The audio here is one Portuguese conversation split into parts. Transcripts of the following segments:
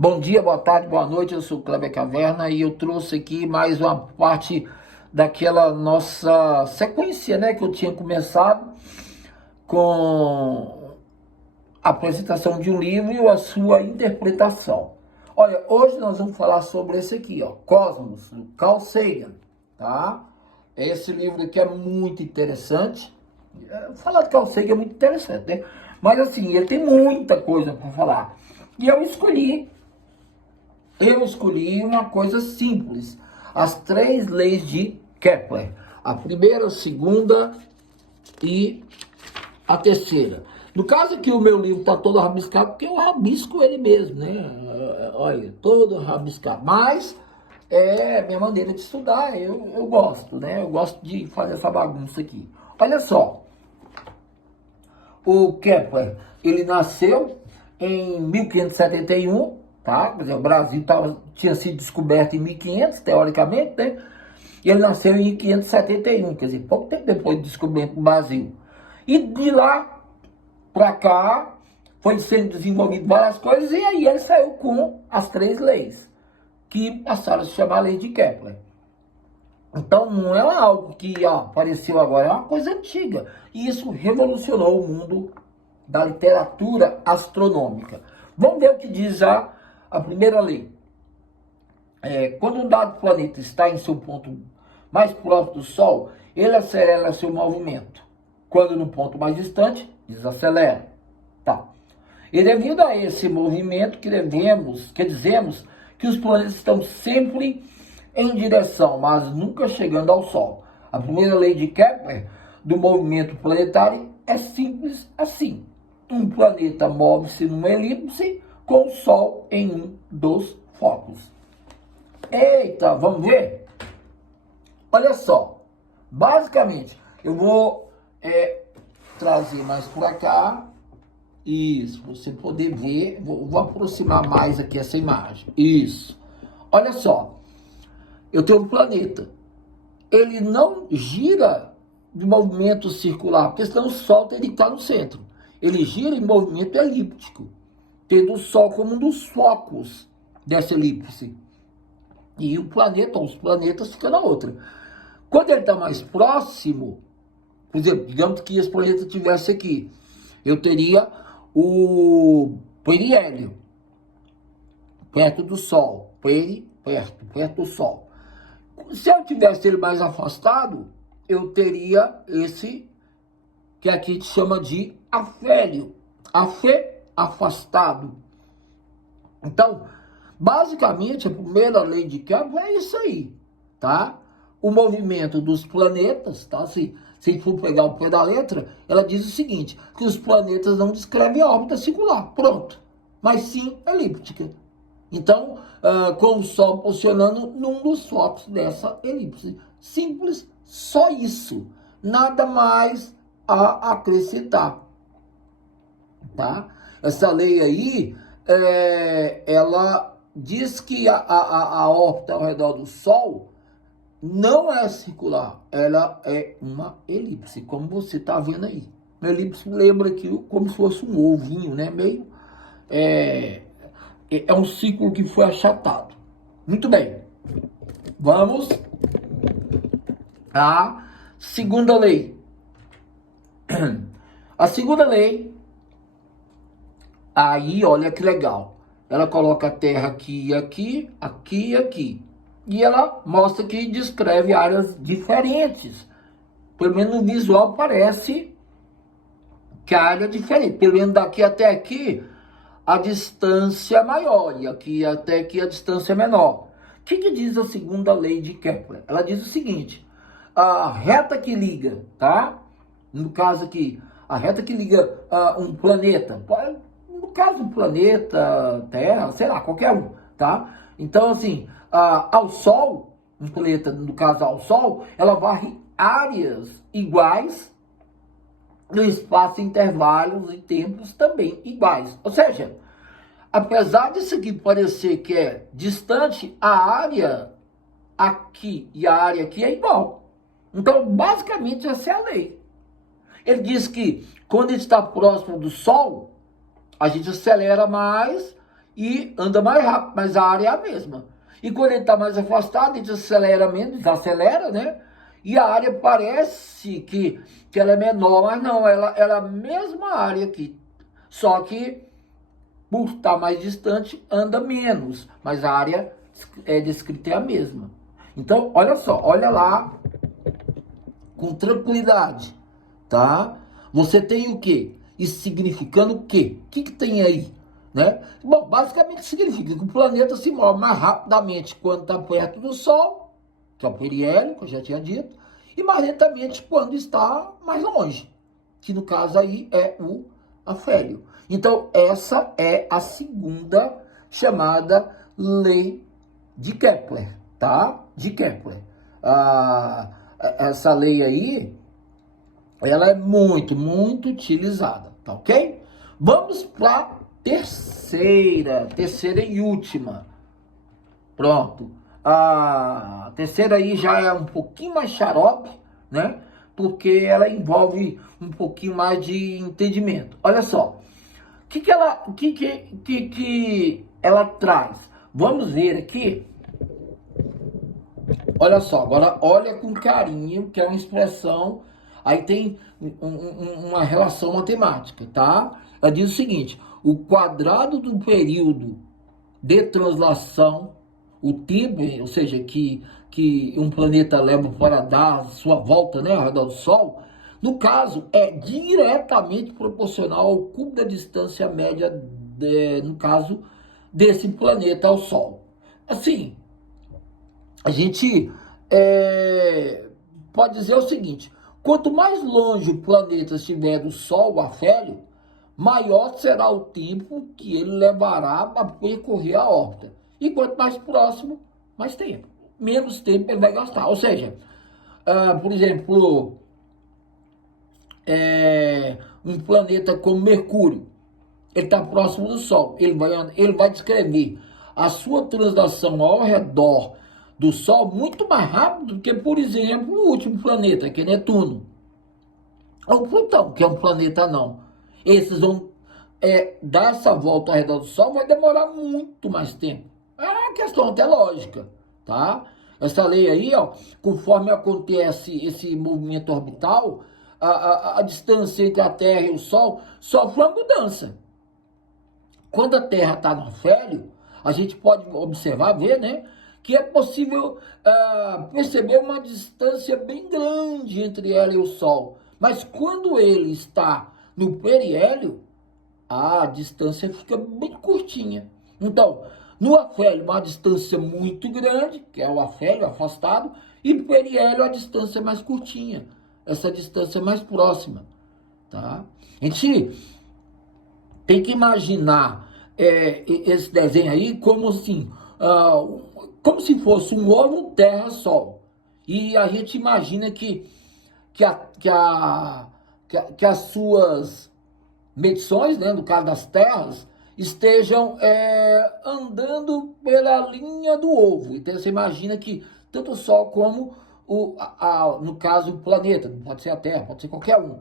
Bom dia, boa tarde, boa noite, eu sou o Kleber Caverna e eu trouxe aqui mais uma parte daquela nossa sequência, né, que eu tinha começado com a apresentação de um livro e a sua interpretação. Olha, hoje nós vamos falar sobre esse aqui, ó, Cosmos, do Carl Sagan, tá? Esse livro aqui é muito interessante. Falar de Carl Sagan é muito interessante, né? Mas assim, ele tem muita coisa para falar. E eu escolhi uma coisa simples, as 3 leis de Kepler, a primeira, a segunda e a terceira. No caso aqui o meu livro está todo rabiscado, porque eu rabisco ele mesmo, né? Olha, todo rabiscado, mas é minha maneira de estudar, eu gosto, né? Eu gosto de fazer essa bagunça aqui. Olha só, o Kepler, ele nasceu em 1571, tá? Quer dizer, o Brasil tinha sido descoberto em 1500, teoricamente, né? E ele nasceu em 1571, quer dizer, pouco tempo depois do descobrimento do Brasil. E de lá para cá, foi sendo desenvolvido várias coisas, e aí ele saiu com as 3 leis, que passaram a se chamar Lei de Kepler. Então não é algo que apareceu agora, é uma coisa antiga. E isso revolucionou o mundo da literatura astronômica. Vamos ver o que diz já a primeira lei. Quando um dado planeta está em seu ponto mais próximo do Sol, ele acelera seu movimento. Quando no ponto mais distante, desacelera. Tá. E devido a esse movimento que dizemos que os planetas estão sempre em direção, mas nunca chegando ao Sol. A primeira lei de Kepler do movimento planetário é simples assim. Um planeta move-se numa elipse com o Sol em um dos focos. Eita, vamos ver? Olha só, basicamente, eu vou trazer mais para cá, isso, para você poder ver, vou aproximar mais aqui essa imagem, isso. Olha só, eu tenho um planeta, ele não gira de movimento circular, porque senão o Sol teria que estar no centro. Ele gira em movimento elíptico, tendo o Sol como um dos focos dessa elipse. E o planeta, ou os planetas, ficam na outra. Quando ele está mais próximo, por exemplo, digamos que esse planeta estivesse aqui, eu teria o periélio, perto do Sol, perto do Sol. Se eu tivesse ele mais afastado, eu teria esse que aqui a gente chama de afélio, afastado. Então, basicamente, a primeira lei de Kepler é isso aí, tá? O movimento dos planetas, tá? Se for pegar o pé da letra, ela diz o seguinte, que os planetas não descrevem órbita circular, pronto, mas sim elíptica. Então, com o Sol posicionando num dos focos dessa elipse. Simples, só isso. Nada mais a acrescentar, tá? Essa lei aí, ela diz que a órbita ao redor do Sol não é circular, ela é uma elipse, como você está vendo aí. Uma elipse lembra aqui como se fosse um ovinho, né? Meio... É um ciclo que foi achatado. Muito bem. Vamos à segunda lei. A segunda lei, aí olha que legal. Ela coloca a Terra aqui, aqui, aqui e aqui. E ela mostra que descreve áreas diferentes. Pelo menos no visual parece que a área é diferente. Pelo menos daqui até aqui, a distância é maior, e aqui até aqui a distância é menor. O que diz a segunda lei de Kepler? Ela diz o seguinte, a reta que liga, tá? No caso aqui, a reta que liga um planeta, no caso um planeta, Terra, sei lá, qualquer um, tá? Então assim, ao Sol, um planeta, no caso ao Sol, ela varre áreas iguais, no espaço, intervalos e tempos também iguais. Ou seja, apesar disso aqui parecer que é distante, a área aqui e a área aqui é igual. Então, basicamente, essa é a lei. Ele diz que quando está próximo do Sol, a gente acelera mais e anda mais rápido, mas a área é a mesma. E quando ele está mais afastado, ele desacelera menos, desacelera, né? E a área parece que ela é menor, mas não, ela é a mesma área aqui. Só que, por estar mais distante, anda menos, mas a área descrita é a mesma. Então, olha só, olha lá com tranquilidade, tá? Você tem o quê? Isso significando o quê? O que tem aí? Né? Bom, basicamente significa que o planeta se move mais rapidamente quando está perto do Sol, que é o periélio, que eu já tinha dito, e mais lentamente quando está mais longe, que no caso aí é o afélio. Então, essa é a segunda chamada lei de Kepler, tá? De Kepler. Essa lei aí, ela é muito, muito utilizada, tá ok? Vamos para terceira e última. Pronto. A terceira aí já é um pouquinho mais xarope, né? Porque ela envolve um pouquinho mais de entendimento. Olha só. O que ela traz? Vamos ver aqui. Olha só, agora olha com carinho, que é uma expressão, aí tem uma relação matemática, tá? Ela diz o seguinte: o quadrado do período de translação, o tempo, ou seja, que um planeta leva para dar sua volta, né, ao redor do Sol, no caso, é diretamente proporcional ao cubo da distância média, no caso, desse planeta ao Sol. Assim, a gente pode dizer o seguinte: quanto mais longe o planeta estiver do Sol, o afélio, maior será o tempo que ele levará para percorrer a órbita. E quanto mais próximo, mais tempo. Menos tempo ele vai gastar. Ou seja, por exemplo, um planeta como Mercúrio, ele está próximo do Sol. Ele vai descrever a sua translação ao redor do Sol muito mais rápido do que, por exemplo, o último planeta, que é Netuno. Ou Plutão, que é um planeta anão. Esses vão dar essa volta ao redor do Sol, vai demorar muito mais tempo. É uma questão até lógica, tá? Essa lei aí, ó, conforme acontece esse movimento orbital, a distância entre a Terra e o Sol sofre uma mudança. Quando a Terra está no afélio, a gente pode observar, ver, né, que é possível perceber uma distância bem grande entre ela e o Sol. Mas quando ele está no periélio, a distância fica bem curtinha. Então, no afélio, uma distância muito grande, que é o afélio afastado, e no periélio, a distância mais curtinha, essa distância mais próxima, tá? A gente tem que imaginar esse desenho aí como assim, como se fosse um ovo terra-sol. E a gente imagina que as suas medições, né, no caso das terras, estejam andando pela linha do ovo. Então você imagina que tanto o Sol como, no caso, o planeta, pode ser a Terra, pode ser qualquer um.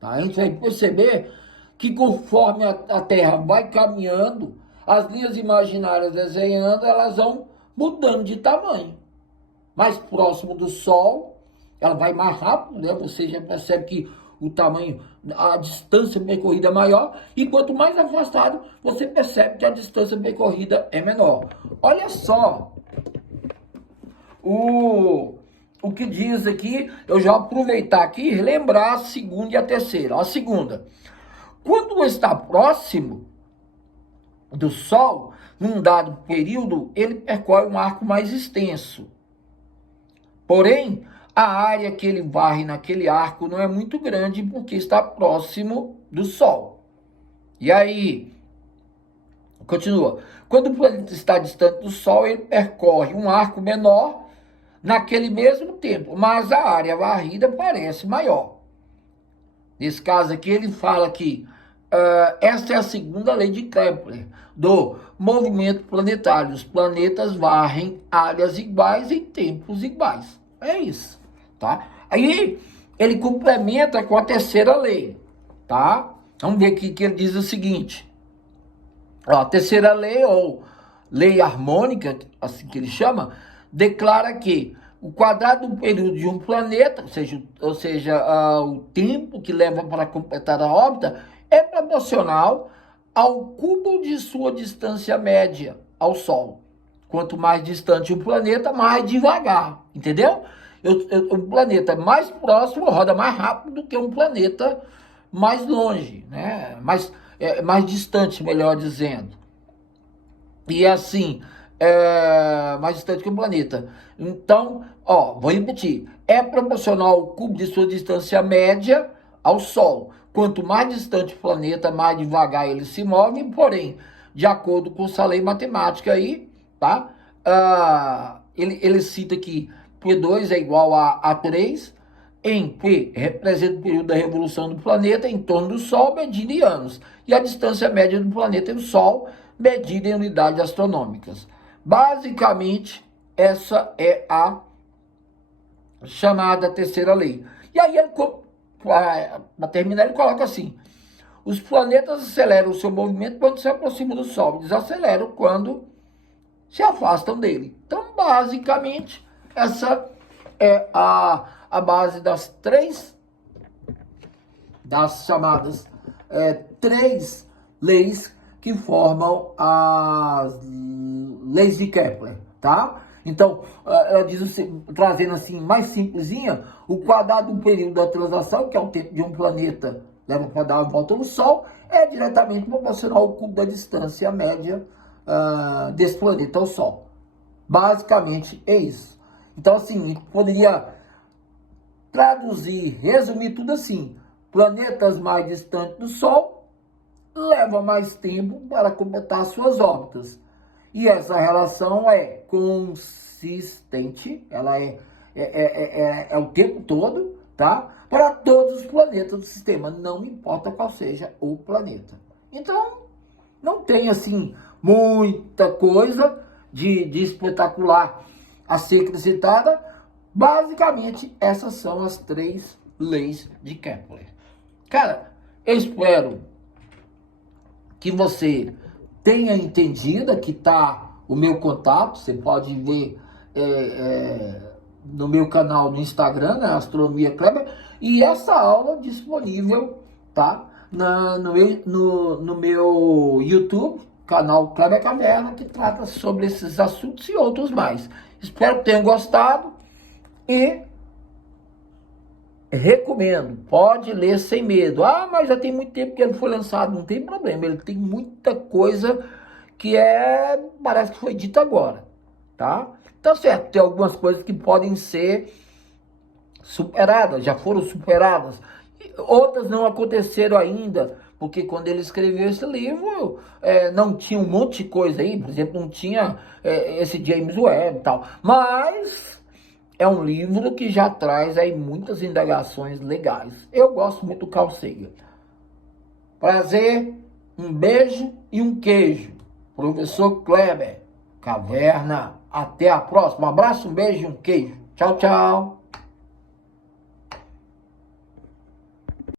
Tá? A gente vai perceber que conforme a Terra vai caminhando, as linhas imaginárias desenhando, elas vão mudando de tamanho. Mais próximo do Sol, ela vai mais rápido, né? Você já percebe que o tamanho, a distância percorrida é maior, e quanto mais afastado, você percebe que a distância percorrida é menor. Olha só o que diz aqui, eu já vou aproveitar aqui e lembrar a segunda e a terceira. A segunda: quando está próximo do Sol, num dado período, ele percorre um arco mais extenso. Porém, a área que ele varre naquele arco não é muito grande porque está próximo do Sol. E aí, continua. Quando o planeta está distante do Sol, ele percorre um arco menor naquele mesmo tempo, mas a área varrida parece maior. Nesse caso aqui, ele fala que esta é a segunda lei de Kepler, do movimento planetário. Os planetas varrem áreas iguais em tempos iguais. É isso, tá? Aí, ele complementa com a terceira lei, tá? Vamos ver aqui que ele diz o seguinte: A terceira lei, ou lei harmônica, assim que ele chama, declara que o quadrado do período de um planeta, ou seja, o tempo que leva para completar a órbita, é proporcional ao cubo de sua distância média ao Sol. Quanto mais distante o planeta, mais devagar, entendeu? Um planeta mais próximo roda mais rápido do que um planeta mais longe, né? Mais distante, melhor dizendo. E assim, mais distante que o planeta. Então, vou repetir. É proporcional ao cubo de sua distância média ao Sol. Quanto mais distante o planeta, mais devagar ele se move, porém, de acordo com essa lei matemática aí, tá? Ele cita que P2 é igual a 3, em P representa o período da revolução do planeta em torno do Sol, medido em anos, e a distância média do planeta e do Sol, medida em unidades astronômicas. Basicamente, essa é a chamada terceira lei. E aí, para terminar, ele coloca assim: os planetas aceleram o seu movimento quando se aproximam do Sol, desaceleram quando se afastam dele. Então, basicamente, essa é a base das chamadas três leis que formam as leis de Kepler, tá? Então, ela diz assim, trazendo assim, mais simplesinha, o quadrado do período da translação, que é o tempo de um planeta leva para dar a volta no Sol, é diretamente proporcional ao cubo da distância média desse planeta ao Sol. Basicamente é isso. Então, assim, poderia traduzir, resumir tudo assim: planetas mais distantes do Sol levam mais tempo para completar suas órbitas. E essa relação é consistente, ela é o tempo todo, tá? Para todos os planetas do sistema, não importa qual seja o planeta. Então, não tem assim muita coisa de espetacular a ser acrescentada. Basicamente, essas são as três leis de Kepler. Cara, eu espero que você tenha entendido. Aqui está o meu contato, você pode ver no meu canal no Instagram, né, Astronomia Kleber, e essa aula disponível, tá, no meu YouTube, canal Kleber Caverna, que trata sobre esses assuntos e outros mais. Espero que tenham gostado e recomendo, pode ler sem medo. Mas já tem muito tempo que ele foi lançado. Não tem problema, ele tem muita coisa que parece que foi dita agora, tá? Então, certo, tem algumas coisas que podem ser superadas, já foram superadas. Outras não aconteceram ainda, porque quando ele escreveu esse livro, não tinha um monte de coisa aí. Por exemplo, não tinha esse James Webb e tal. Mas é um livro que já traz aí muitas indagações legais. Eu gosto muito do Carl Sagan. Prazer, um beijo e um queijo. Professor Kleber Caverna. Até a próxima. Um abraço, um beijo e um queijo. Tchau, tchau.